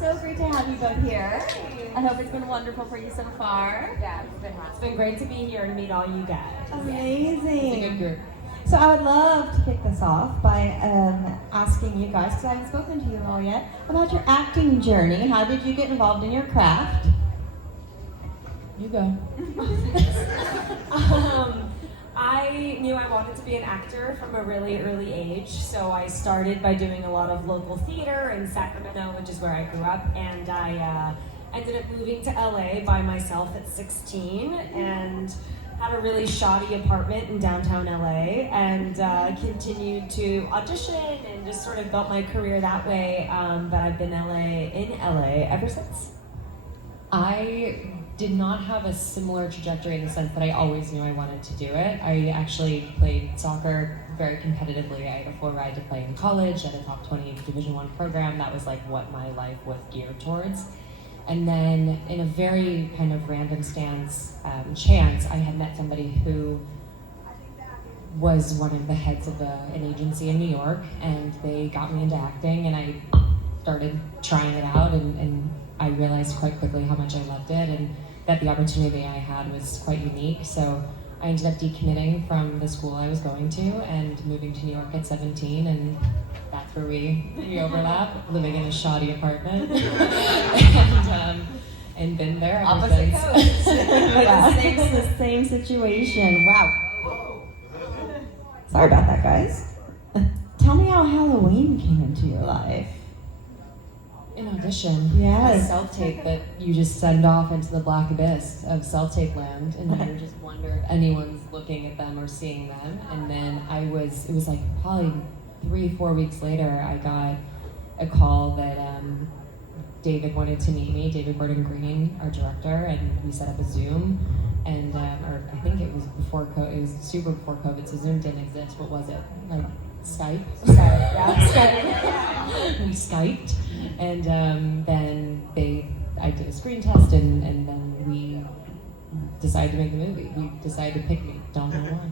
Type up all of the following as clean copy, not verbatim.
so great to have you both here. I hope it's been wonderful for you so far. Yeah, it's been great to be here and meet all you guys. Amazing. It's a good group. So I would love to kick this off by asking you guys, because I haven't spoken to you all yet, about your acting journey. How did you get involved in your craft? You go. I knew I wanted to be an actor from a really early age, so I started by doing a lot of local theater in Sacramento, which is where I grew up, and I ended up moving to LA by myself at 16 and had a really shoddy apartment in downtown LA and continued to audition and just sort of built my career that way, but I've been in LA ever since. I did not have a similar trajectory in the sense that I always knew I wanted to do it. I actually played soccer very competitively. I had a full ride to play in college at a top 20 Division I program. That was like what my life was geared towards. And then in a very kind of random chance, I had met somebody who was one of the heads of an agency in New York, and they got me into acting, and I started trying it out, and I realized quite quickly how much I loved it, and that the opportunity I had was quite unique. So I ended up decommitting from the school I was going to and moving to New York at 17, and that's where we overlap, living in a shoddy apartment, and been there ever Opposite since. coast. the same situation. Wow. Sorry about that, guys. Tell me how Halloween came into your life. An audition. Yes. A self-tape that you just send off into the black abyss of self-tape land, and you just wonder if anyone's looking at them or seeing them. And then it was like probably 3-4 weeks later, I got a call that David wanted to meet me, David Gordon Green, our director, and we set up a Zoom. And or I think it was before COVID, it was super before COVID, so Zoom didn't exist. What was it? Like Skype? Skype. We Skyped, and then I did a screen test, and then we decided to make the movie. We decided to pick me. Don't know why.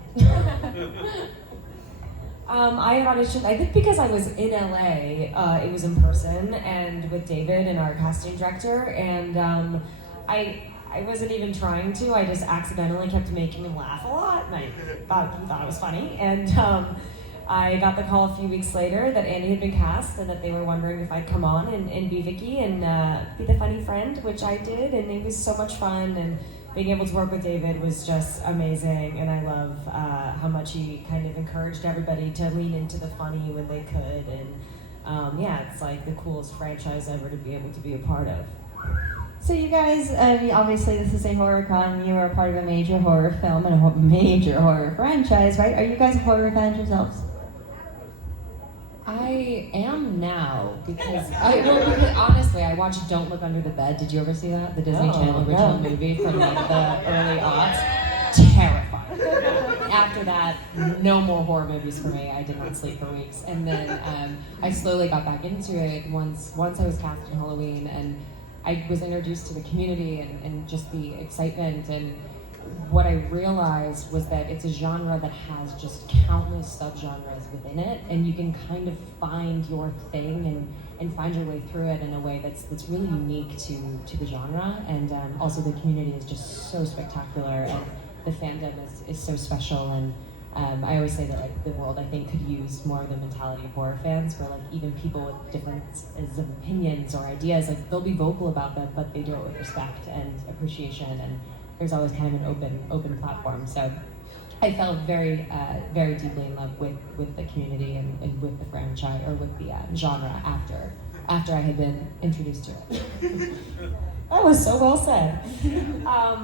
I had auditioned, I think because I was in LA, it was in person, and with David and our casting director, and I wasn't even trying to, I just accidentally kept making him laugh a lot, and I thought he thought it was funny, and I got the call a few weeks later that Andi had been cast and that they were wondering if I'd come on and be Vicky and be the funny friend, which I did, and it was so much fun, and being able to work with David was just amazing, and I love how much he kind of encouraged everybody to lean into the funny when they could, and yeah, it's like the coolest franchise ever to be able to be a part of. So you guys, obviously this is a horror con, you are a part of a major horror film and a major horror franchise, right? Are you guys horror fans yourselves? I am now, because honestly, I watched Don't Look Under the Bed. Did you ever see that? The Disney Channel original movie from like the early aughts. Terrifying. After that, no more horror movies for me. I did not sleep for weeks. And then I slowly got back into it once I was cast in Halloween, and I was introduced to the community and just the excitement, and what I realized was that it's a genre that has just countless subgenres within it, and you can kind of find your thing and find your way through it in a way that's really unique to the genre, and also the community is just so spectacular, and the fandom is so special, and I always say that like the world I think could use more of the mentality of horror fans, where like even people with differences of opinions or ideas, like they'll be vocal about them, but they do it with respect and appreciation, and there's always kind of an open platform. So I fell very deeply in love with the community and with the franchise, or with the genre after I had been introduced to it. That was so well said.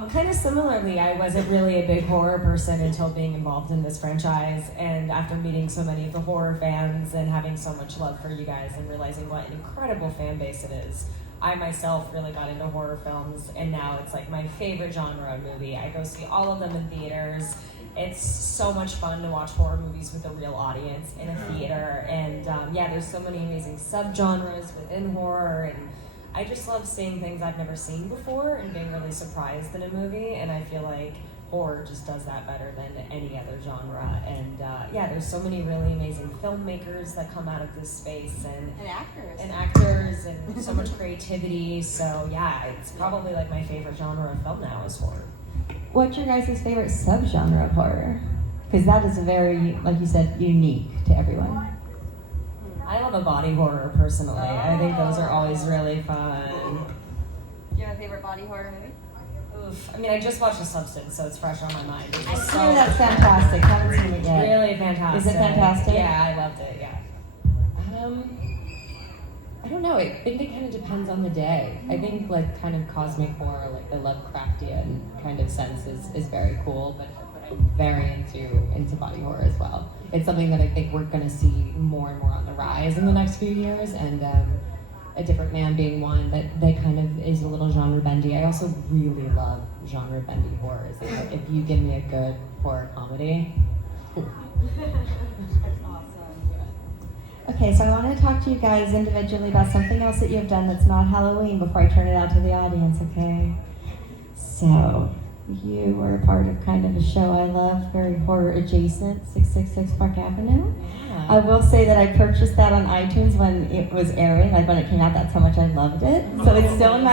Kind of similarly, I wasn't really a big horror person until being involved in this franchise, and after meeting so many of the horror fans and having so much love for you guys and realizing what an incredible fan base it is, I myself really got into horror films, and now it's like my favorite genre of movie. I go see all of them in theaters. It's so much fun to watch horror movies with a real audience in a theater, and yeah, there's so many amazing subgenres within horror, and I just love seeing things I've never seen before and being really surprised in a movie, and I feel like horror just does that better than any other genre. And yeah, there's so many really amazing filmmakers that come out of this space, and actors and so much creativity. So yeah, it's probably like my favorite genre of film now is horror. What's your guys' favorite subgenre of horror? Because that is a very, like you said, unique to everyone. I love a body horror personally. I think those are always really fun. Do you have a favorite body horror movie? Oof. I mean, I just watched The Substance, so it's fresh on my mind. It's I just hear that's fantastic. Haven't seen it yet. really fantastic. Is it fantastic? Yeah, I loved it. Yeah. I don't know. I think it kind of depends on the day. I think like kind of cosmic horror, like the Lovecraftian kind of sense is very cool, but I'm very into body horror as well. It's something that I think we're going to see more and more on the rise in the next few years, and A Different Man being one that kind of is a little genre bendy. I also really love genre bendy horrors. Like if you give me a good horror comedy. That's awesome. Okay, so I want to talk to you guys individually about something else that you've done that's not Halloween before I turn it out to the audience, okay? So, you were a part of kind of a show I love, very horror adjacent, 666 Park Avenue. Yeah. I will say that I purchased that on iTunes when it was airing, like when it came out, that's how much I loved it. So it's still in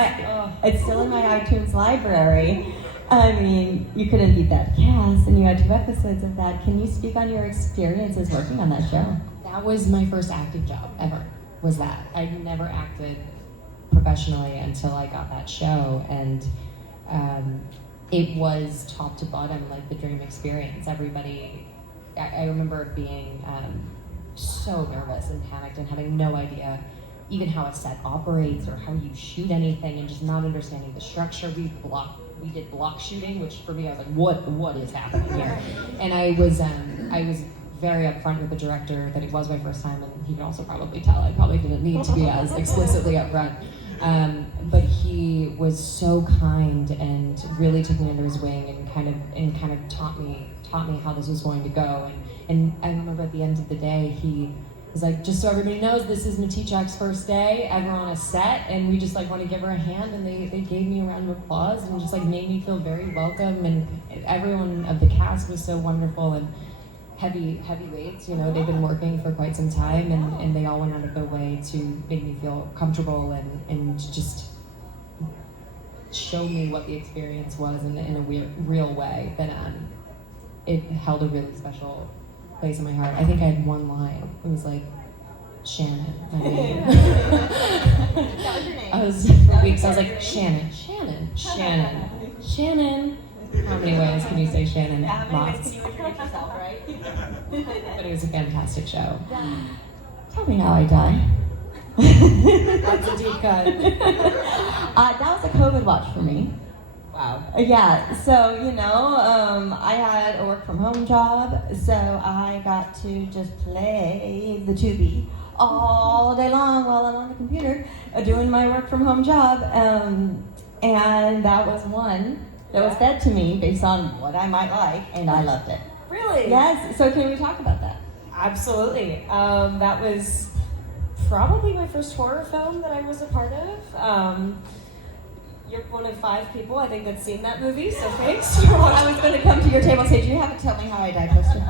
my iTunes library. I mean, you couldn't beat that cast, and you had 2 episodes of that. Can you speak on your experiences working on that show? That was my first acting job ever, was that. I'd never acted professionally until I got that show, and it was top to bottom like the dream experience. Everybody, I remember being so nervous and panicked and having no idea even how a set operates or how you shoot anything, and just not understanding the structure. We did block shooting, which for me I was like, what is happening here? And I was very upfront with the director that it was my first time, and he can also probably tell I probably didn't need to be as explicitly upfront. But he was so kind and really took me under his wing and kind of taught me how this was going to go. And I remember at the end of the day, he was like, just so everybody knows, this is Matichak's first day ever on a set, and we just like want to give her a hand. And they gave me a round of applause and just like made me feel very welcome. And everyone of the cast was so wonderful, and heavyweights, you know, they've been working for quite some time, and they all went out of their way to make me feel comfortable and just show me what the experience was in a real way. That it held a really special place in my heart. I think I had one line. It was like, Shannon, my name. That was your name. I was, for weeks, I was like, Shannon. How many ways can you say Shannon? Yeah, how many ways Lots. can you introduce yourself, right? But it was a fantastic show. Tell me how I die. That's a deep cut. That was a COVID watch for me. Wow. Yeah, so, I had a work from home job, so I got to just play the Tubi all day long while I'm on the computer doing my work from home job. And that was one that was fed to me based on what I might like, and I loved it. Really? Yes, so can we talk about that? Absolutely. That was probably my first horror film that I was a part of. You're one of 5 people, I think, that's seen that movie, so thanks for watching. I was going to come to your table and say, do you have a Tell Me How I Die poster?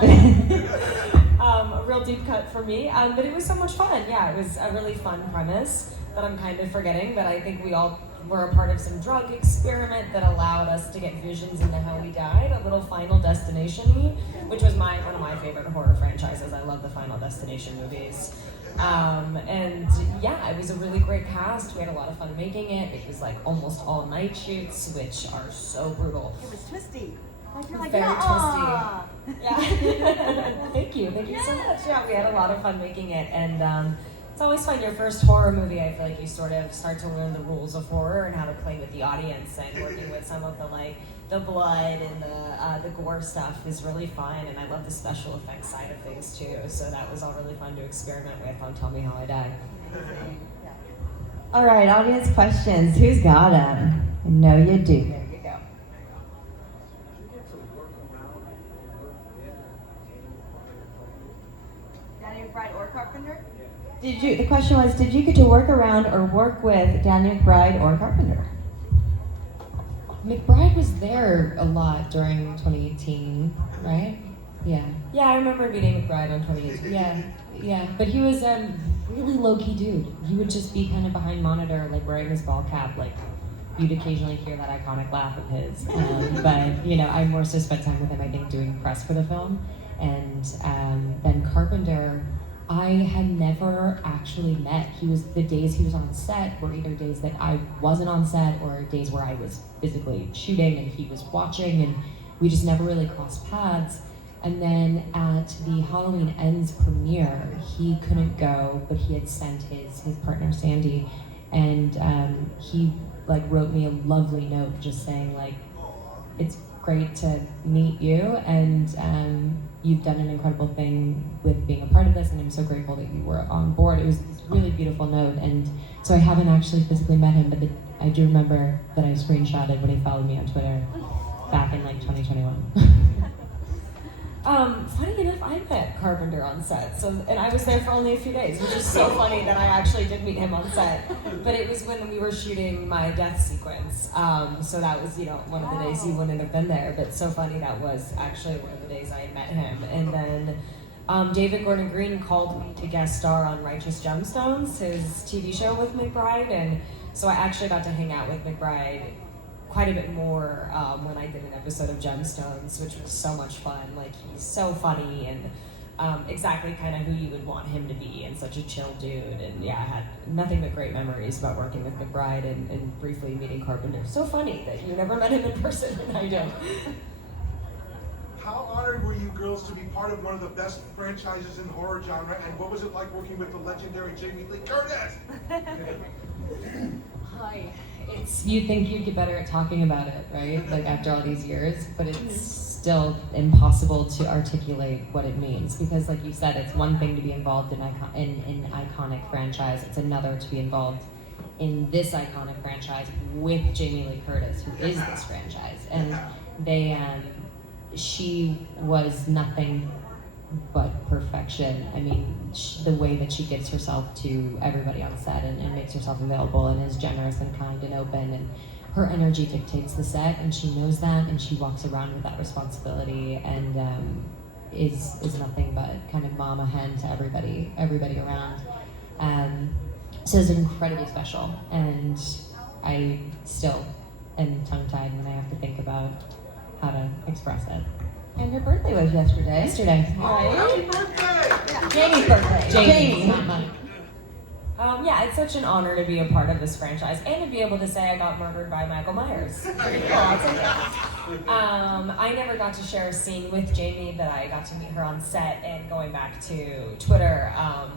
A real deep cut for me, but it was so much fun. Yeah, it was a really fun premise that I'm kind of forgetting, but I think we all were a part of some drug experiment that allowed us to get visions into how we died, a little Final Destination, which was one of my favorite horror franchises. I love the Final Destination movies. And yeah, it was a really great cast. We had a lot of fun making it. It was like almost all night shoots, which are so brutal. It was twisty. Like you're like, Very yeah. twisty. Yeah. Thank you so much. Yeah, we had a lot of fun making it, and it's always fun. Your first horror movie, I feel like you sort of start to learn the rules of horror and how to play with the audience, and working with some of the blood and the gore stuff is really fun, and I love the special effects side of things too. So that was all really fun to experiment with on Tell Me How I Die. All right, audience questions. Who's got them? I know you do. There you go. Danny McBride or Carpenter? The question was, did you get to work around or work with Daniel McBride or Carpenter? McBride was there a lot during 2018, right? Yeah. Yeah, I remember meeting McBride on 2018. Yeah, but he was a really low-key dude. He would just be kind of behind monitor, like wearing his ball cap, like you'd occasionally hear that iconic laugh of his. But, you know, I more so spent time with him, I think, doing press for the film. And then Carpenter, I had never actually met. The days he was on set were either days that I wasn't on set or days where I was physically shooting and he was watching, and we just never really crossed paths. And then at the Halloween Ends premiere, he couldn't go, but he had sent his partner Sandy, and he like wrote me a lovely note just saying like, it's great to meet you, and you've done an incredible thing with being a part of this, and I'm so grateful that you were on board. It was this really beautiful note, and so I haven't actually physically met him, but I do remember that I screenshotted when he followed me on Twitter back in like 2021. Funny enough, I met Carpenter on set, and I was there for only a few days, which is so funny that I actually did meet him on set. But it was when we were shooting my death sequence, so that was, you know, one of the days he wouldn't have been there. But so funny, that was actually one of the days I had met him. And then David Gordon Green called me to guest star on Righteous Gemstones, his TV show with McBride, and so I actually got to hang out with McBride quite a bit more when I did an episode of Gemstones, which was so much fun. Like, he's so funny and exactly kind of who you would want him to be, and such a chill dude. And yeah, I had nothing but great memories about working with McBride and briefly meeting Carpenter. So funny that you never met him in person and I don't. How honored were you girls to be part of one of the best franchises in the horror genre, and what was it like working with the legendary Jamie Lee Curtis? Hi. You think you'd get better at talking about it, right? Like after all these years, but it's still impossible to articulate what it means, because like you said, it's one thing to be involved in iconic franchise. It's another to be involved in this iconic franchise with Jamie Lee Curtis, who is this franchise. And she was nothing but perfection. I mean, the way that she gives herself to everybody on set and makes herself available and is generous and kind and open, and her energy dictates the set, and she knows that, and she walks around with that responsibility, and is nothing but kind of mama hen to everybody around. So it's incredibly special, and I still am tongue-tied when I have to think about how to express it. And your birthday was yesterday. Yesterday. Happy birthday! Jamie's birthday. Jamie, not mine. Yeah, it's such an honor to be a part of this franchise and to be able to say I got murdered by Michael Myers. I never got to share a scene with Jamie, but I got to meet her on set, and going back to Twitter,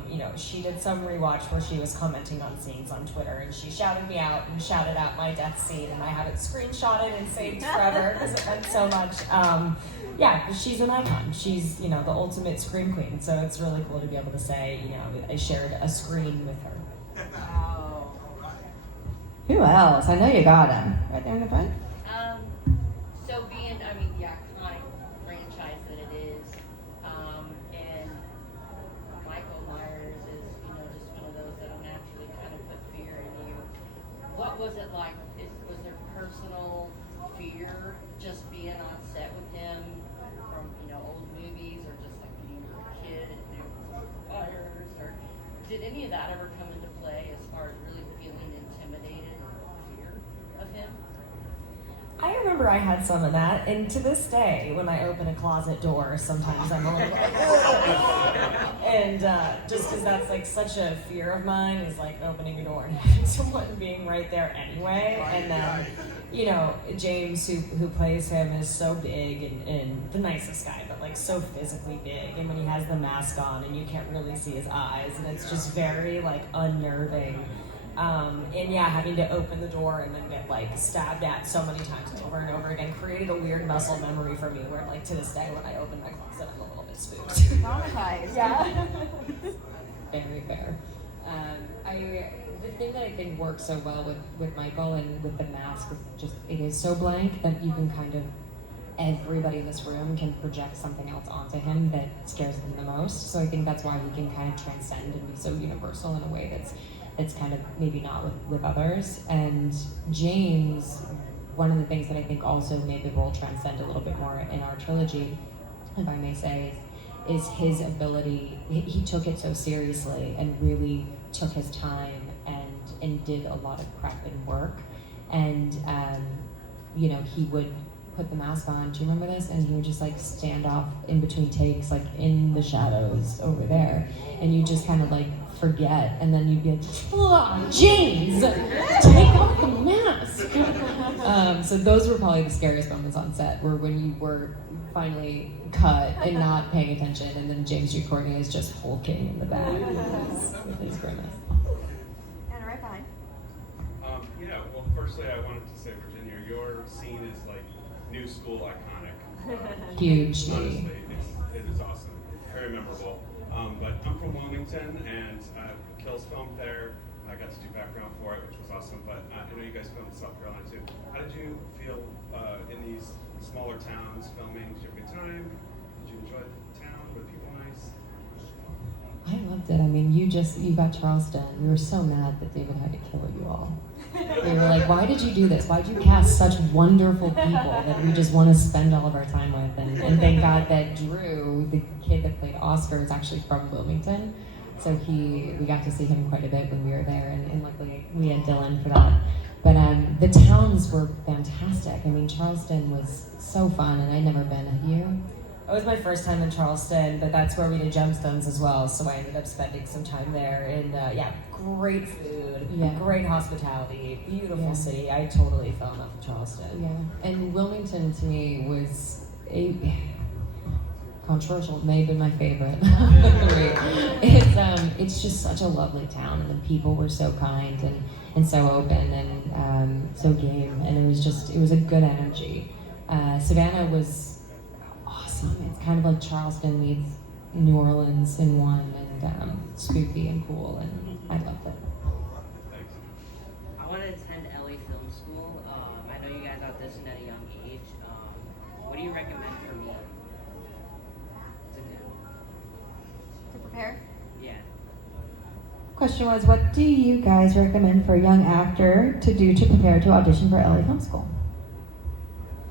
you know, she did some rewatch where she was commenting on scenes on Twitter, and she shouted me out and shouted out my death scene, and I have it screenshotted and saved forever because it meant so much. Yeah, she's an icon. She's, you know, the ultimate scream queen, so it's really cool to be able to say, you know, I shared a screen with her. Wow. Who else? I know you got him. Right there in the front. So being, I mean, the iconic franchise that it is, and Michael Myers is, you know, just one of those that'll naturally kind of put fear in you. What was it like? Was there personal fear just being on set with him from, you know, old movies, or just like when you were a kid and there was fires, or did any of that ever come into play as far as really feeling intimidated or fear of him? I remember I had some of that, and to this day, when I open a closet door, sometimes I'm a little like, and just because that's like such a fear of mine, is like opening a door and having someone being right there anyway. And then, you know, James, who plays him, is so big and the nicest guy, but like so physically big, and when he has the mask on and you can't really see his eyes, and it's just very like unnerving. And yeah, having to open the door and then get like stabbed at so many times over and over again created a weird muscle memory for me, where like to this day when I open my closet, I'm a little bit spooked. Traumatized. Yeah. Very fair. The thing that I think works so well with Michael and with the mask is just, it is so blank that you can kind of, everybody in this room can project something else onto him that scares them the most. So I think that's why he can kind of transcend and be so universal in a way that's kind of maybe not with others. And James one of the things that I think also made the role transcend a little bit more in our trilogy, if I may say, is his ability. He took it so seriously and really took his time and did a lot of prep and work. And you know, he would put the mask on. Do you remember this? And he would just like stand off in between takes, like in the shadows over there, and you just kind of like forget, and then you'd be like, "Oh, James, take off the mask." So those were probably the scariest moments on set, were when you were finally cut and not paying attention, and then James G. Courtney is just hulking in the back with his grimace. And right behind. Yeah, well, firstly, I wanted to say, Virginia, your scene is like new school iconic. Hugely. Honestly, it is awesome. Very memorable. But I'm from Wilmington, and Kills filmed there. I got to do background for it, which was awesome. But I know you guys filmed in South Carolina too. How did you feel in these smaller towns filming? Did you have a good time? Did you enjoy the town? Were the people nice? I loved it. I mean, you got Charleston. We were so mad that David had to kill you all. We were like, why did you do this? Why did you cast such wonderful people that we just want to spend all of our time with? And thank God that Drew, the kid that played Oscar, is actually from Wilmington. So we got to see him quite a bit when we were there, and luckily we had Dylan for that. But the towns were fantastic. I mean, Charleston was so fun, and I'd never been. Have you? It was my first time in Charleston, but that's where we did Gemstones as well, so I ended up spending some time there. And yeah, great food, great hospitality, beautiful city. I totally fell in love with Charleston. Yeah, and Wilmington to me was controversial, may have been my favorite. It's just such a lovely town, and the people were so kind and so open and so game, and it was a good energy. Savannah was awesome. It's kind of like Charleston meets New Orleans in one, and spooky and cool, and I loved it. Thanks. I want to attend LA Film School. I know you guys auditioned at a young age. What do you recommend for me to do? To prepare? Yeah. Question was, what do you guys recommend for a young actor to do to prepare to audition for LA Film School?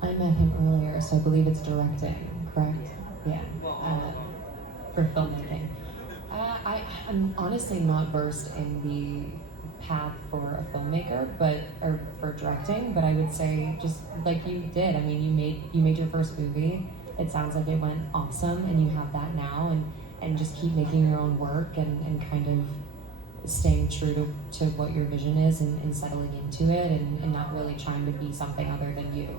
I met him earlier, so I believe it's directing, correct? Yeah, for filmmaking. I'm honestly not versed in the path for a filmmaker, or for directing, but I would say just like you did. I mean, you made your first movie. It sounds like it went awesome, and you have that now, and just keep making your own work and kind of staying true to what your vision is and settling into it and not really trying to be something other than you.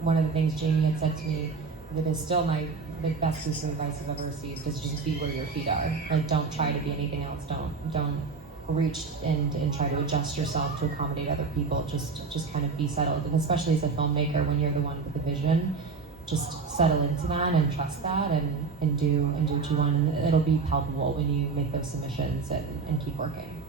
One of the things Jamie had said to me that is still the best piece of advice I've ever received is just be where your feet are. Like, don't try to be anything else. Don't reach and try to adjust yourself to accommodate other people. Just kind of be settled. And especially as a filmmaker, when you're the one with the vision, just settle into that and trust that and do what you want. And it'll be palpable when you make those submissions and keep working.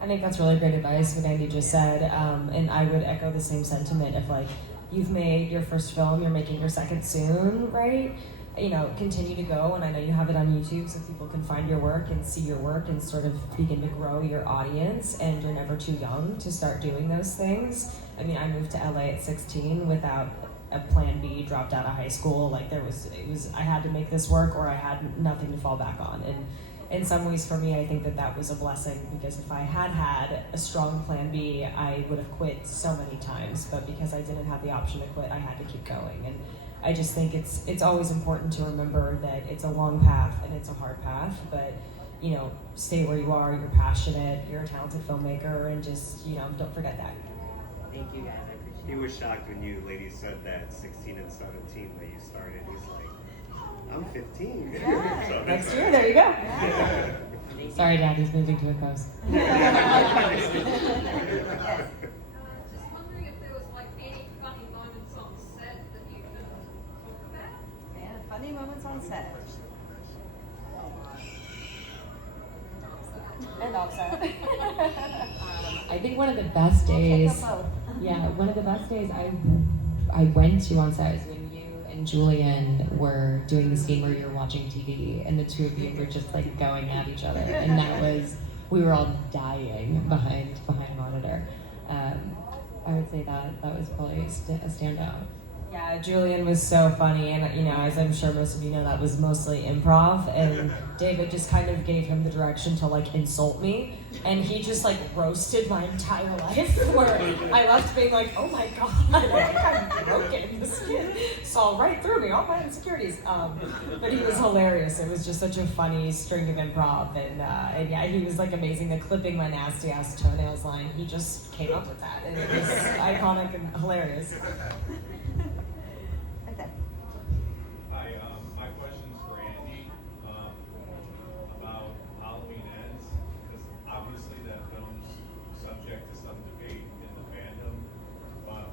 I think that's really great advice, what Andi just said, and I would echo the same sentiment of like, you've made your first film, you're making your second soon, right? You know, continue to go, and I know you have it on YouTube so people can find your work and see your work and sort of begin to grow your audience, and you're never too young to start doing those things. I mean, I moved to LA at 16 without a plan B, dropped out of high school, like I had to make this work or I had nothing to fall back on. And in some ways for me, I think that was a blessing, because if I had a strong plan B, I would have quit so many times, but because I didn't have the option to quit, I had to keep going. And I just think it's always important to remember that it's a long path and it's a hard path, but you know, stay where you are, you're passionate, you're a talented filmmaker, and just, you know, don't forget that. Thank you guys. I appreciate it. He was shocked when you ladies said that 16 and 17 that you started. He's like, I'm 15. Yeah. So Next year, there you go. Yeah. Sorry, Daddy's moving to a coast. Yes. Just wondering if there was like any funny moments on set that you could talk about? Yeah, funny moments on set. And offset. I think one of the best days. Both. Yeah, one of the best days I went to on set is when you and Julian were doing the scene where you were watching TV, and the two of you were just like going at each other, and we were all dying behind monitor. I would say that was probably a standout. Yeah, Julian was so funny, and as I'm sure most of you know, that was mostly improv, and David just kind of gave him the direction to like insult me, and he just like roasted my entire life, where I left being like, oh my god, I think I'm broken. This kid saw right through me, all my insecurities. But he was hilarious. It was just such a funny string of improv, and yeah, he was like amazing. The clipping my nasty ass toenails line, he just came up with that, and it was iconic and hilarious. Hi, my question's for Andy about Halloween Ends, because obviously that film's subject to some debate in the fandom.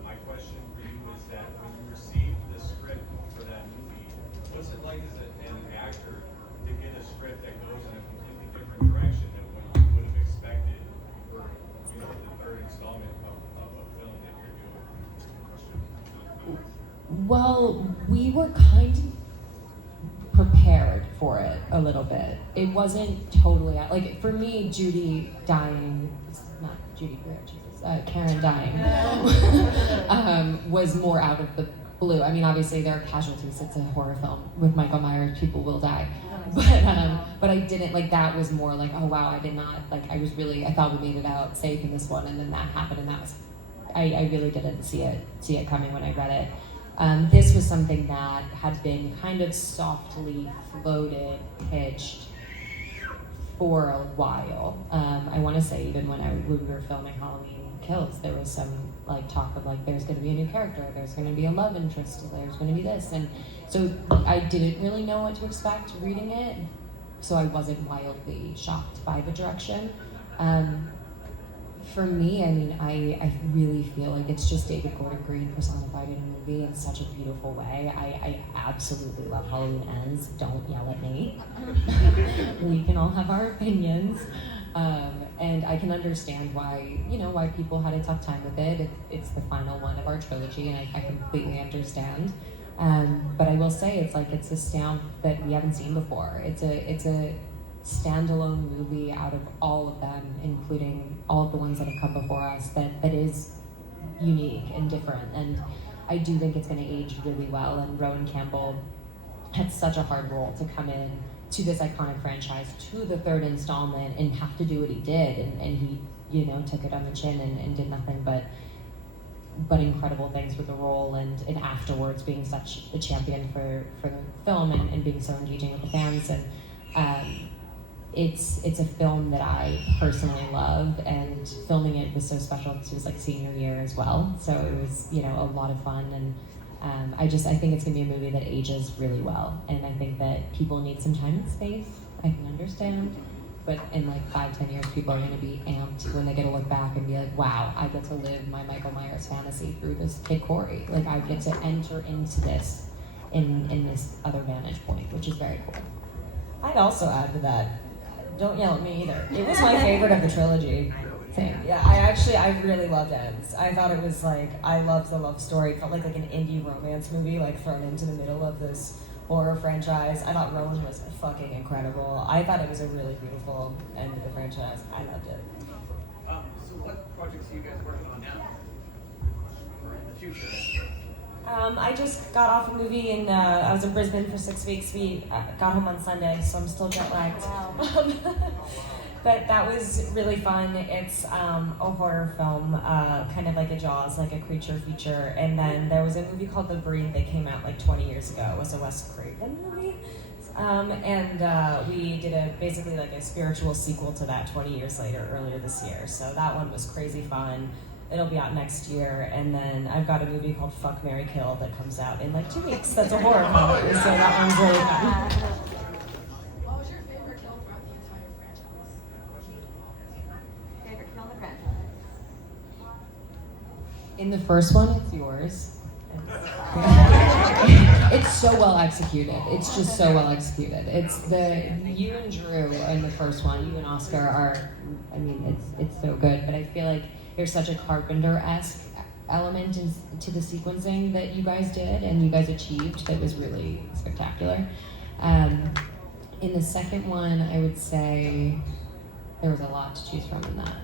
My question for you is that when you received the script for that movie, what's it like as an actor to get a script that goes in a completely different direction than what you would have expected for the third installment of a film that you're doing? Well, we were kind of prepared for it a little bit. It wasn't totally like for me, Judy dying, not Judy Greer, Jesus, Karen dying, was more out of the blue. I mean, obviously there are casualties. It's a horror film with Michael Myers. People will die, but I didn't like that. Was more like, oh wow, I did not like. I thought we made it out safe in this one, and then that happened, and that was, I really didn't see it coming when I read it. This was something that had been kind of softly floated, pitched for a while. I want to say even when we were filming Halloween Kills, there was some like talk of like there's going to be a new character, there's going to be a love interest, there's going to be this, and so I didn't really know what to expect reading it. So I wasn't wildly shocked by the direction. For me, I mean, I really feel like it's just David Gordon Green personified in a movie in such a beautiful way. I absolutely love Halloween Ends. Don't yell at me. We can all have our opinions. And I can understand why people had a tough time with it. It's the final one of our trilogy, and I completely understand. But I will say it's a stamp that we haven't seen before. It's a standalone movie out of all of them, including all of the ones that have come before us, that is unique and different. And I do think it's going to age really well. And Rowan Campbell had such a hard role to come in to this iconic franchise, to the third installment, and have to do what he did. And he, took it on the chin and did nothing but incredible things with the role, and afterwards being such a champion for the film and being so engaging with the fans. And it's a film that I personally love, and filming it was so special because it was like senior year as well. So it was, a lot of fun, and I think it's gonna be a movie that ages really well. And I think that people need some time and space. I can understand, but in like 5-10 years, people are gonna be amped when they get to look back and be like, wow, I get to live my Michael Myers fantasy through this kid Corey. Like I get to enter into this in this other vantage point, which is very cool. I'd also add to that, don't yell at me either. It was my favorite of the trilogy. Same. Yeah, I really loved Ends. I thought it was like, I loved the love story. It felt like an indie romance movie, like thrown into the middle of this horror franchise. I thought Rowan was fucking incredible. I thought it was a really beautiful end of the franchise. I loved it. So what projects are you guys working on now? Or in the future? I just got off a movie and I was in Brisbane for 6 weeks. We got home on Sunday, so I'm still jet lagged. Wow. But that was really fun. It's a horror film, kind of like a Jaws, like a creature feature. And then there was a movie called The Breed that came out like 20 years ago. It was a Wes Craven movie. And we did basically like a spiritual sequel to that 20 years later, earlier this year. So that one was crazy fun. It'll be out next year. And then I've got a movie called Fuck, Marry, Kill that comes out in like 2 weeks. That's a horror comedy, so that one's really fun. What was your favorite kill throughout the entire franchise? Favorite kill in the franchise? In the first one, it's yours. It's so well executed. It's just so well executed. It's you and Drew in the first one, you and Oscar are, I mean, it's so good. But I feel like there's such a Carpenter-esque element to the sequencing that you guys did and you guys achieved that was really spectacular. In the second one, I would say there was a lot to choose from in that.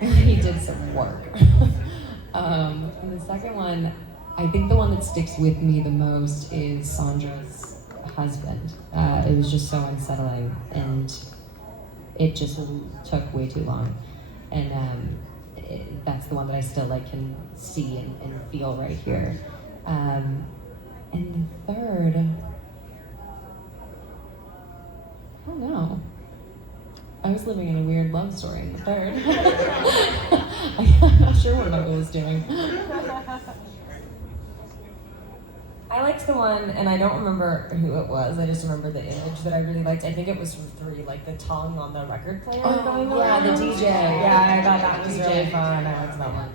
He did some work. And the second one, I think the one that sticks with me the most is Sandra's husband. It was just so unsettling, and it just took way too long. And that's the one that I still like can see and feel right here. And the third, I don't know. I was living in a weird love story in the third. I'm not sure what I was doing. I liked the one, and I don't remember who it was. I just remember the image that I really liked. I think it was from 3, like the tongue on the record player going yeah, around. the DJ. Yeah, I thought that was DJ. really fun. I liked that one.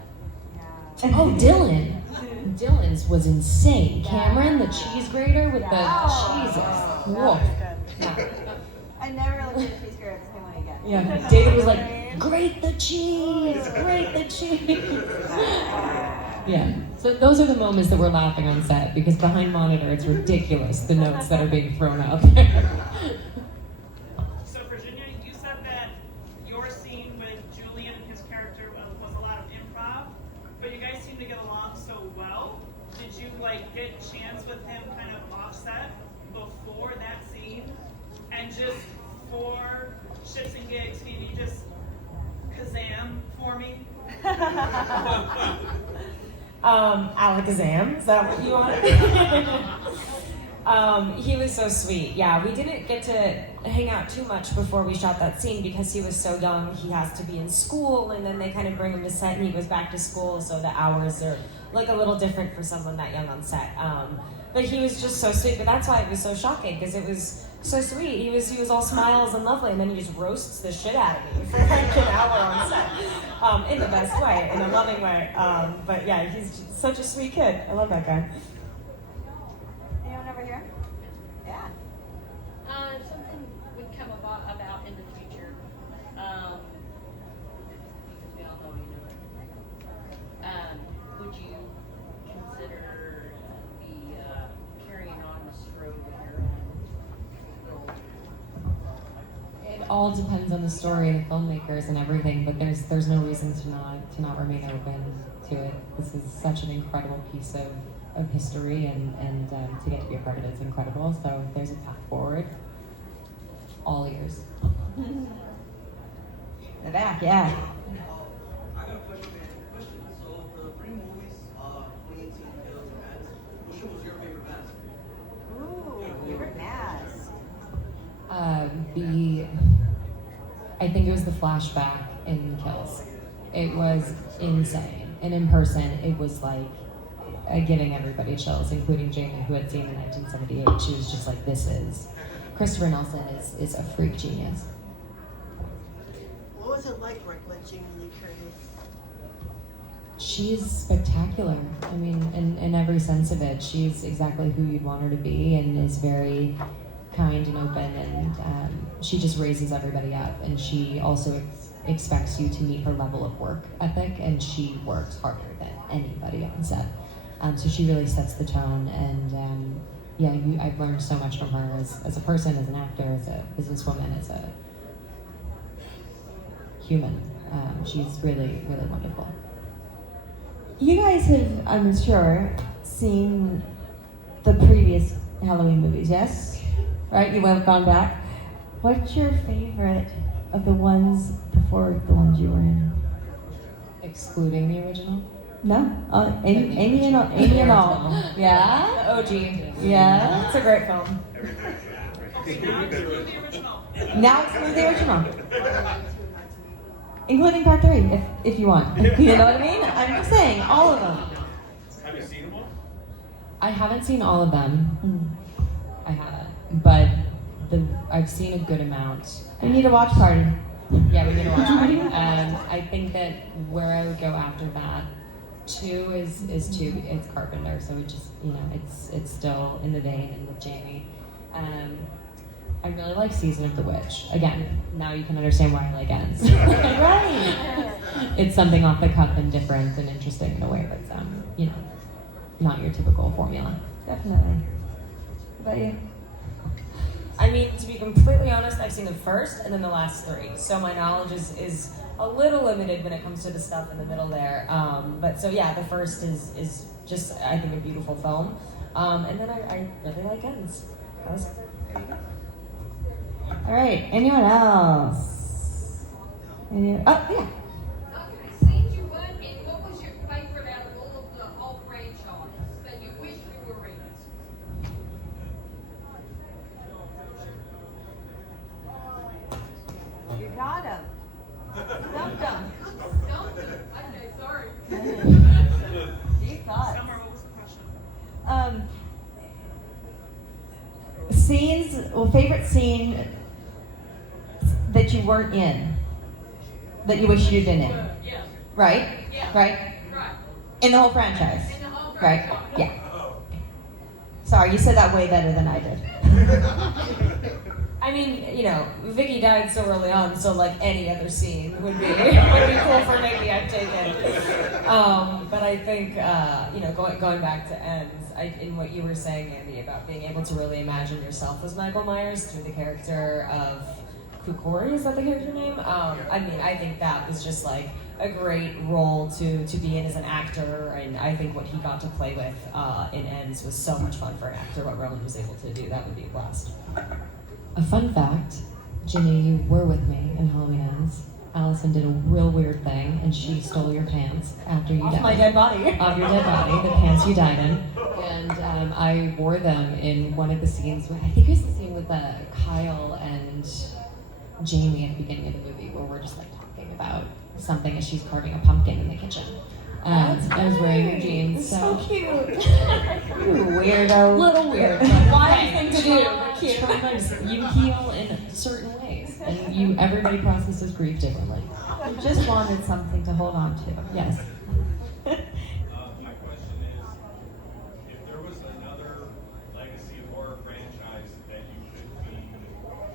Oh, Dylan. Dylan's was insane. Cameron, the cheese grater with the Jesus. Whoa. Yeah. I never looked at a cheese grater the same way again. Yeah. David was like, grate the cheese, grate the cheese. Yeah. So those are the moments that we're laughing on set, because behind monitor it's ridiculous, the notes that are being thrown out there. So Virginia, you said that your scene with Julian and his character was a lot of improv, but you guys seem to get along so well. Did you like get a chance with him kind of offset before that scene? And just for shits and gigs, can you just Kazam for me? Alakazam, is that what you wanted? He was so sweet. Yeah, we didn't get to hang out too much before we shot that scene because he was so young. He has to be in school, and then they kind of bring him to set, and he goes back to school, so the hours are like a little different for someone that young on set. But he was just so sweet. But that's why it was so shocking, because it was so sweet. He was all smiles and lovely, and then he just roasts the shit out of me for like an hour on set, in the best way, in a loving way. But yeah, he's just such a sweet kid. I love that guy. Anyone over here? Yeah. Something would come about in the future. Because we all know you know it. Would you consider carrying on this road with your own role? It all depends on the story and the filmmakers and everything, but there's no reason to not remain open to it. This is such an incredible piece of history, and to get to be a part of it is incredible. So if there's a path forward, all ears. The back, yeah. I got a question. So for the 3 movies, 2018 Bills and Ads, which one was your favorite mask? Ooh, favorite mask. I think it was the flashback in Kills. It was insane. And in person, it was like giving everybody chills, including Jamie, who had seen in 1978. She was just like, this is... Christopher Nelson is a freak genius. What was it like working with Jamie Lee Curtis? She's spectacular. I mean, in every sense of it, she's exactly who you'd want her to be, and is very kind and open, and she just raises everybody up. And she also expects you to meet her level of work ethic, and she works harder than anybody on set. So she really sets the tone, and I've learned so much from her as a person, as an actor, as a businesswoman, as a human. She's really, really wonderful. You guys have, I'm sure, seen the previous Halloween movies, yes? Right? You have gone back. What's your favorite of the ones before the ones you were in? Excluding the original? No? Any and all. Yeah? The OG. Yeah? It's a great film. Now exclude the original. Including part 3, if you want. You know what I mean? I'm just saying, all of them. Have you seen them all? I haven't seen all of them. I haven't. But I've seen a good amount. We need a watch party. Yeah, we need a watch party. I think that where I would go after that, 2 is it's Carpenter, so it just, it's still in the vein and with Jamie. I really like Season of the Witch. Again, now you can understand why I like Ends. Right. It's something off the cuff and different and interesting in a way that's, not your typical formula. Definitely. What about you? I mean, to be completely honest, I've seen the first and then the last 3. So my knowledge is a little limited when it comes to the stuff in the middle there. But so yeah, the first is just, I think, a beautiful film. And then I really like Ends. That was it. There you go. All right, anyone else? Oh, yeah. Okay, since you won, and what was your favorite out of all franchises that you wish you were in? You got him. Stumped him. Stumped him. Okay, sorry. Deep thoughts. Summer, what was the question? Favorite scene that you weren't in, that you wish you'd been in, Yeah. right? Yeah. Right? Right. In the whole franchise, In the whole right? franchise. Yeah. Sorry, you said that way better than I did. I mean, you know, Vicky died so early on, so like any other scene would be cool for maybe I'd take it. But I think you know, going back to Ends, in what you were saying, Andy, about being able to really imagine yourself as Michael Myers through the character of Kukori, is that the character name? I mean, I think that was just like a great role to be in as an actor, and I think what he got to play with in Ends was so much fun for an actor. What Rowan was able to do, that would be a blast. A fun fact, Ginny, you were with me in Halloween Ends. Allison did a real weird thing, and she stole your pants after you Off died. my dead body. Off your dead body, the pants you died in. And I wore them in one of the scenes, I think it was the scene with Kyle and Jamie at the beginning of the movie, where we're just like talking about something as she's carving a pumpkin in the kitchen. I was wearing your jeans, So cute. You weirdo. Little weird. Wild thing to do, but cute. You heal in certain ways, and everybody processes grief differently. You just wanted something to hold on to. Yes. My question is, if there was another legacy horror franchise that you could be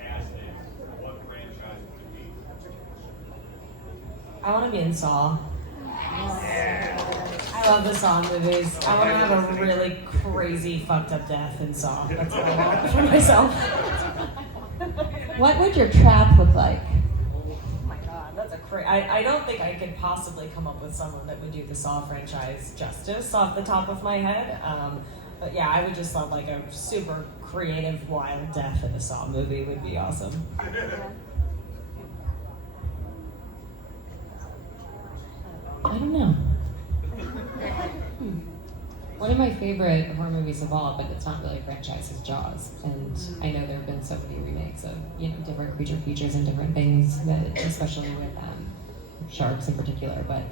cast in, what franchise would it be? I want to be in Saw. I love the Saw movies. I want to have a really crazy, fucked up death in Saw. That's what I want for myself. What would your trap look like? Oh my god, that's I don't think I could possibly come up with someone that would do the Saw franchise justice off the top of my head. But yeah, I would just love like a super creative, wild death in a Saw movie would be awesome. I don't know. One of my favorite horror movies of all, but it's not really a franchise, is Jaws. And I know there have been so many remakes of, you know, different creature features and different things, that, especially with sharks in particular. But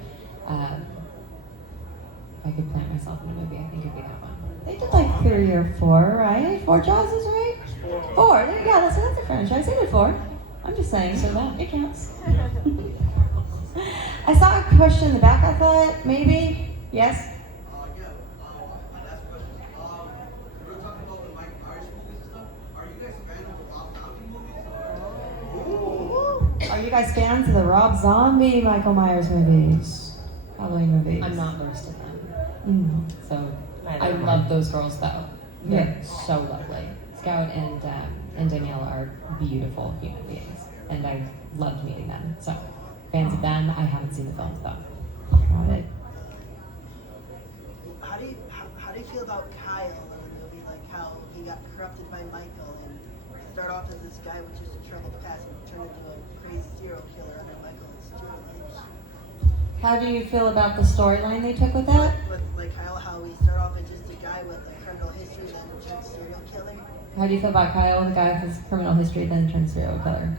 if I could plant myself in a movie, I think it'd be that one. They did like 3 or 4, right? 4 Jaws is right? 4. Yeah, that's a franchise. They did 4. I'm just saying. So that. It counts. I saw a question in the back, I thought, maybe? Yes? My last question. We were talking about the Mike Myers movies and stuff. Are you guys fans of the Rob Zombie movies? Are you guys fans of the Rob Zombie Michael Myers movies? Halloween movies? I'm not versed in them. So Neither I am love those girls though. They're Yeah. so lovely. Scout and Danielle are beautiful human beings, and I loved meeting them. So fans of them. I haven't seen the films though. Got it. How do you feel about Kyle in the movie? Like how he got corrupted by Michael and start off as this guy with just a troubled past and turn into a crazy serial killer under Michael and Stuart Lynch. How do you feel about the storyline they took with that? With like Kyle, how he started off as just a guy with a criminal history, then turned serial killer. How do you feel about Kyle, the guy with his criminal history, then turned serial killer?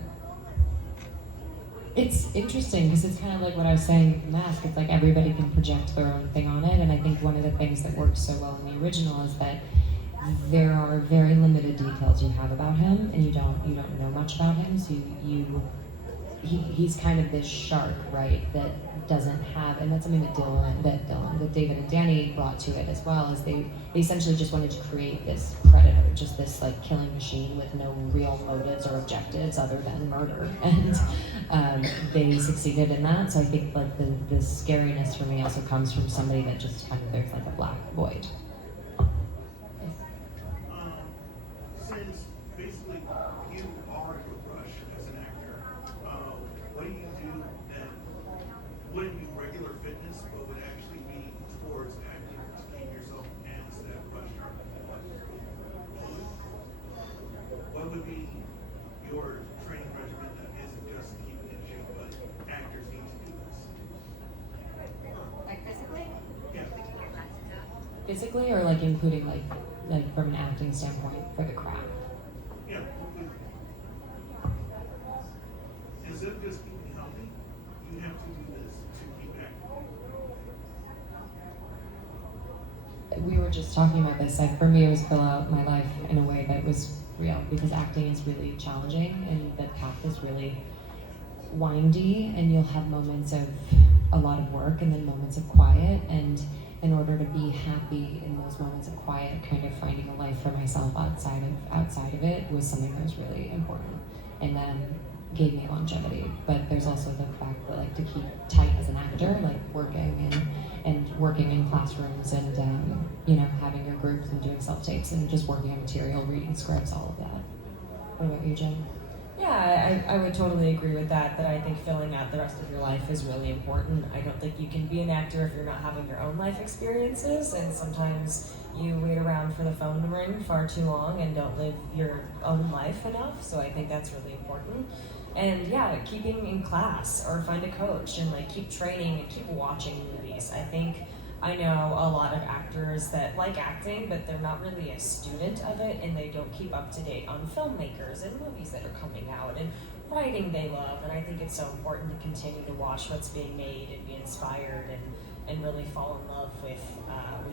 It's interesting because it's kind of like what I was saying with the mask. It's like everybody can project their own thing on it, and I think one of the things that works so well in the original is that there are very limited details you have about him, and you don't know much about him. So he's kind of this shark, right? That doesn't have, and that's something that David and Danny brought to it as well. Is they essentially just wanted to create this predator, just this like killing machine with no real motives or objectives other than murder, and they succeeded in that. So I think like the scariness for me also comes from somebody that just kind of, there's like a black void. Since basically physically, or like including like from an acting standpoint for the craft? Yeah. Instead of just keeping healthy, you have to do this to keep active. We were just talking about this. Like for me, it was fill out my life in a way that was real, because acting is really challenging and the path is really windy, and you'll have moments of a lot of work and then moments of quiet, and in order to be happy in those moments of quiet, kind of finding a life for myself outside of it was something that was really important, and gave me longevity. But there's also the fact that like to keep tight as an actor, like working and working in classrooms and having your groups and doing self-tapes and just working on material, reading scripts, all of that. What about you, Jen? Yeah, I would totally agree with that I think filling out the rest of your life is really important. I don't think you can be an actor if you're not having your own life experiences, and sometimes you wait around for the phone to ring far too long and don't live your own life enough, so I think that's really important. And yeah, keeping in class or find a coach and like keep training and keep watching movies. I know a lot of actors that like acting, but they're not really a student of it, and they don't keep up to date on filmmakers and movies that are coming out and writing they love. And I think it's so important to continue to watch what's being made and be inspired and really fall in love with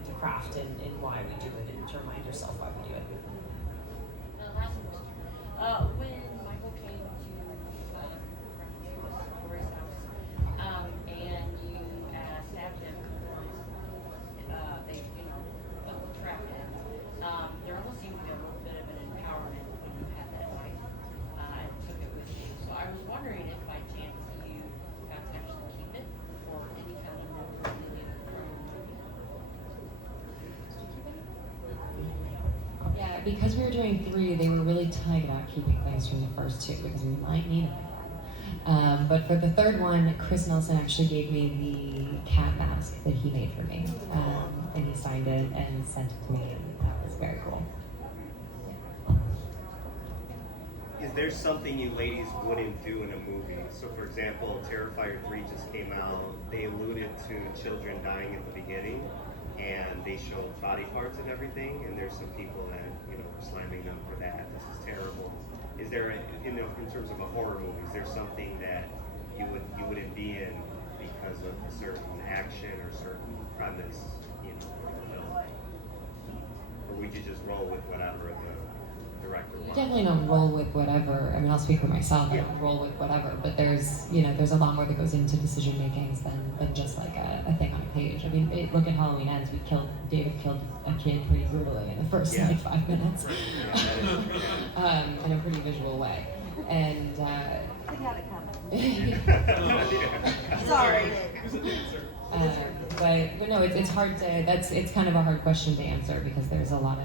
the craft and why we do it, and to remind yourself why we do it. Last question. When Michael came to Corey's house, and you stabbed him, they, trapped him. There almost seemed to be a little bit of an empowerment when you had that knife and took it with you. So I was wondering if by chance you got to actually keep it for any kind of memorabilia from Yeah, because we were doing 3, they were really tight about keeping things from the first 2 because we might need them. But for the 3rd one, Chris Nelson actually gave me the cat mask that he made for me. And he signed it and sent it to me, and that was very cool. Is there something you ladies wouldn't do in a movie? So for example, Terrifier 3 just came out. They alluded to children dying at the beginning, and they showed body parts and everything, and there's some people that, are slamming them for that. This is terrible. Is there, in terms of a horror movie, is there something that you wouldn't be in because of a certain action or certain premise, for the film? Or would you just roll with whatever the director wants? Definitely don't roll with whatever. I mean, I'll speak for myself. I don't roll with whatever, but there's a lot more that goes into decision makings than just like a thing on a page. I mean, look at Halloween Ends. David killed a kid pretty brutally in the first 5 minutes, in a pretty visual way, and. We got it coming. Sorry. But no, it's hard to. It's kind of a hard question to answer because there's a lot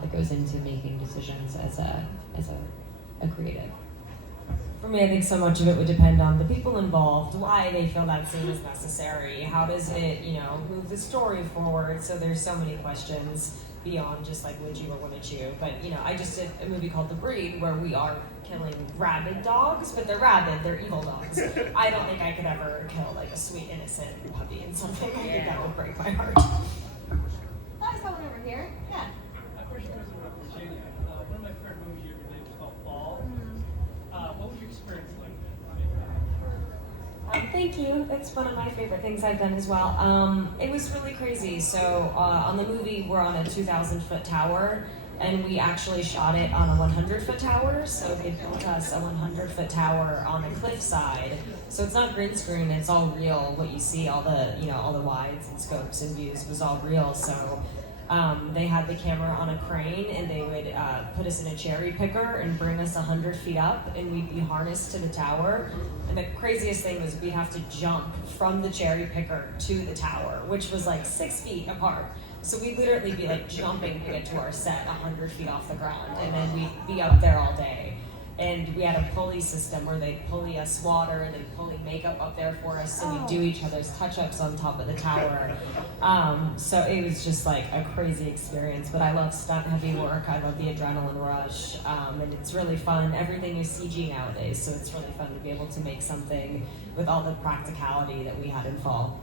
that goes into making decisions as a creative. For me, I think so much of it would depend on the people involved, why they feel that scene is necessary, how does it, move the story forward. So there's so many questions beyond just like would you or wouldn't you. But I just did a movie called The Breed where we are killing rabid dogs, but they're rabid, they're evil dogs. I don't think I could ever kill like a sweet innocent puppy in something. I think that would break my heart. Hi, someone over here. Yeah. My question goes about Virginia. One of my favorite movies you ever did was called Fall. What was your experience like? Thank you. It's one of my favorite things I've done as well. It was really crazy. So on the movie, we're on a 2,000-foot tower, and we actually shot it on a 100-foot tower. So they built us a 100-foot tower on a cliffside. So it's not green screen; it's all real. What you see, all the wides and scopes and views was all real. So. They had the camera on a crane, and they would put us in a cherry picker and bring us 100 feet up, and we'd be harnessed to the tower. And the craziest thing was we'd have to jump from the cherry picker to the tower, which was like 6 feet apart. So we'd literally be like jumping to get to our set 100 feet off the ground, and then we'd be up there all day. And we had a pulley system where they'd pulley us water and they'd pulley makeup up there for us, so we'd do each other's touch-ups on top of the tower. So it was just like a crazy experience, but I love stunt-heavy work. I love the adrenaline rush, and it's really fun. Everything is CG nowadays, so it's really fun to be able to make something with all the practicality that we had in Fall.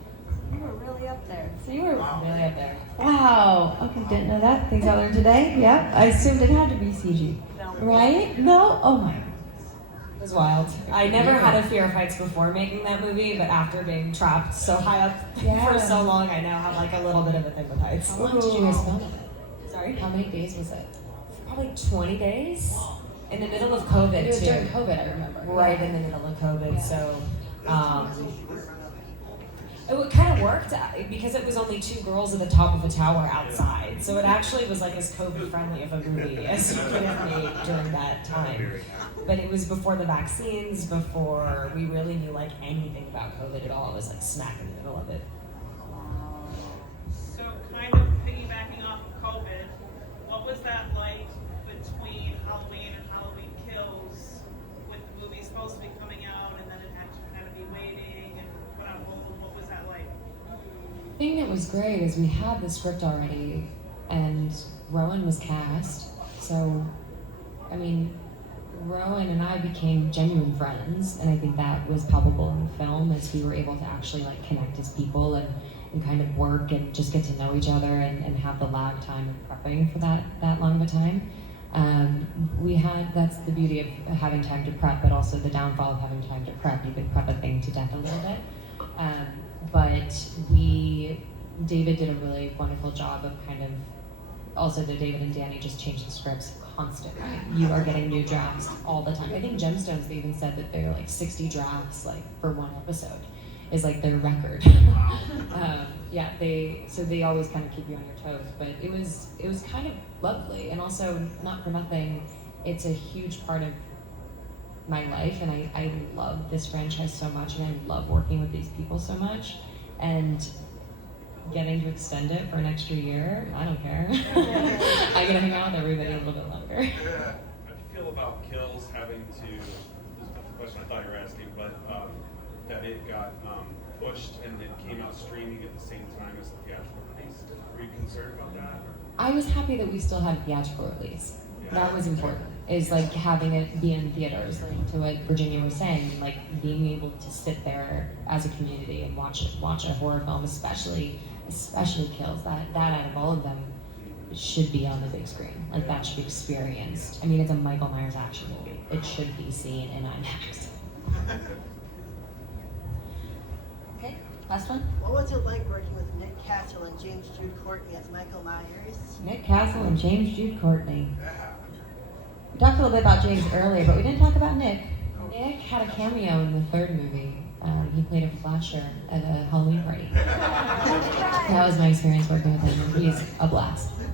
You were really up there. So you were Really up there. wow. Okay, didn't know that. Things I learned today. Yep. I assumed it had to be CG. No. Right? No? Oh my. It was wild. I never had a fear of heights before making that movie, but after being trapped so high up for so long, I now have like a little bit of a thing with heights. How long did you guys film it? Sorry? How many days was it? Probably 20 days. In the middle of COVID, It was too. during COVID, I remember. Right in the middle of COVID, so it kind of worked because it was only two girls at the top of a tower outside. So it actually was like as COVID friendly of a movie as you could have made during that time. But it was before the vaccines, before we really knew like anything about COVID at all. It was like smack in the middle of it. So kind of piggybacking off of COVID, what was that like between Halloween and Halloween Kills with the movie supposed to be coming out and then it had to kind of be waiting and put on hold? What was that like? The thing that was great is we had the script already, and Rowan was cast. So, I mean, Rowan and I became genuine friends, and I think that was palpable in the film as we were able to actually like connect as people and kind of work and just get to know each other and have the lag time of prepping for that long of a time. That's the beauty of having time to prep, but also the downfall of having time to prep. You could prep a thing to death a little bit. But David did a really wonderful job of kind of, also David and Danny just changed the scripts constantly. You are getting new drafts all the time. I think Gemstones, they even said that they're like 60 drafts like for one episode is like their record. They always kind of keep you on your toes, but it was kind of lovely, and also not for nothing, it's a huge part of my life, and I love this franchise so much, and I love working with these people so much, and getting to extend it for an extra year, I don't care. I get to hang out with everybody a little bit longer. How do you feel about Kills having to, this is the question I thought you were asking, but that it got pushed and it came out streaming at the same time as the theatrical release? Were you concerned about that? I was happy that we still had a theatrical release. That was important. Is like having it be in theaters, like to what Virginia was saying, like being able to sit there as a community and watch a horror film, especially Kills. That out of all of them should be on the big screen. Like that should be experienced. I mean, it's a Michael Myers action movie. It should be seen in IMAX. Okay, last one. What was it like working with Nick Castle and James Jude Courtney as Michael Myers? Nick Castle and James Jude Courtney. We talked a little bit about James earlier, but we didn't talk about Nick. Nick had a cameo in the third movie. He played a flasher at a Halloween party. That was my experience working with him. He's a blast. Do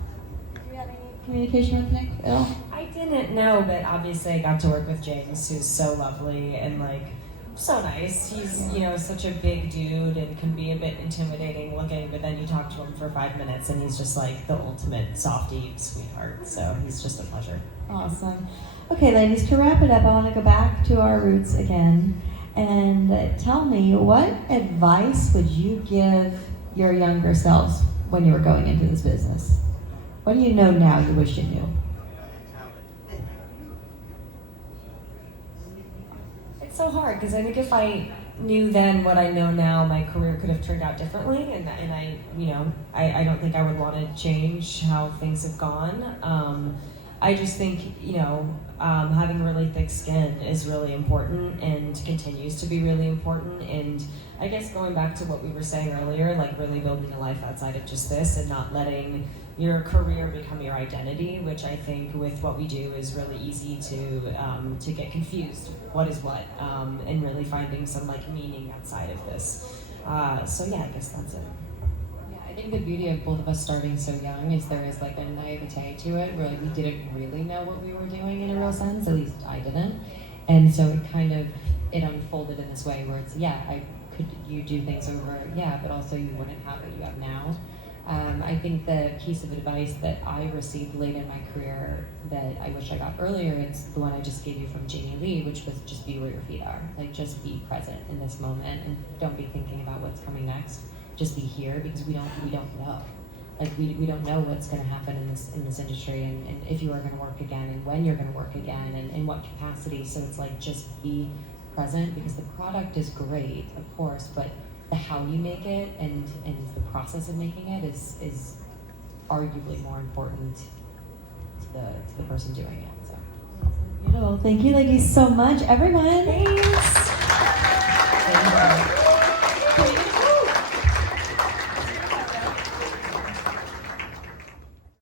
you have any communication with Nick at all? I didn't know, but obviously I got to work with James, who's so lovely and like so nice. He's, such a big dude and can be a bit intimidating looking, but then you talk to him for 5 minutes and he's just like the ultimate softie sweetheart. So he's just a pleasure. Awesome. Okay, ladies, to wrap it up, I want to go back to our roots again and tell me, what advice would you give your younger selves when you were going into this business? What do you know now you wish you knew? It's so hard because I think if I knew then what I know now, my career could have turned out differently, and I don't think I would want to change how things have gone. I just think, having really thick skin is really important and continues to be really important. And I guess going back to what we were saying earlier, like really building a life outside of just this and not letting your career become your identity, which I think with what we do is really easy to get confused. What is what? And really finding some like meaning outside of this. I guess that's it. I think the beauty of both of us starting so young is there is like a naivete to it where like we didn't really know what we were doing in a real sense, at least I didn't. And so it unfolded in this way where it's, you do things over, but also you wouldn't have what you have now. I think the piece of advice that I received late in my career that I wish I got earlier, it's the one I just gave you from Jamie Lee, which was just be where your feet are. Like just be present in this moment and don't be thinking about what's coming next. Just be here because we don't know. Like we don't know what's going to happen in this industry and if you are going to work again and when you're going to work again and in what capacity. So it's like just be present because the product is great, of course, but the how you make it and the process of making it is arguably more important to the person doing it. So. Beautiful. Thank you ladies so much. Everyone. Thanks.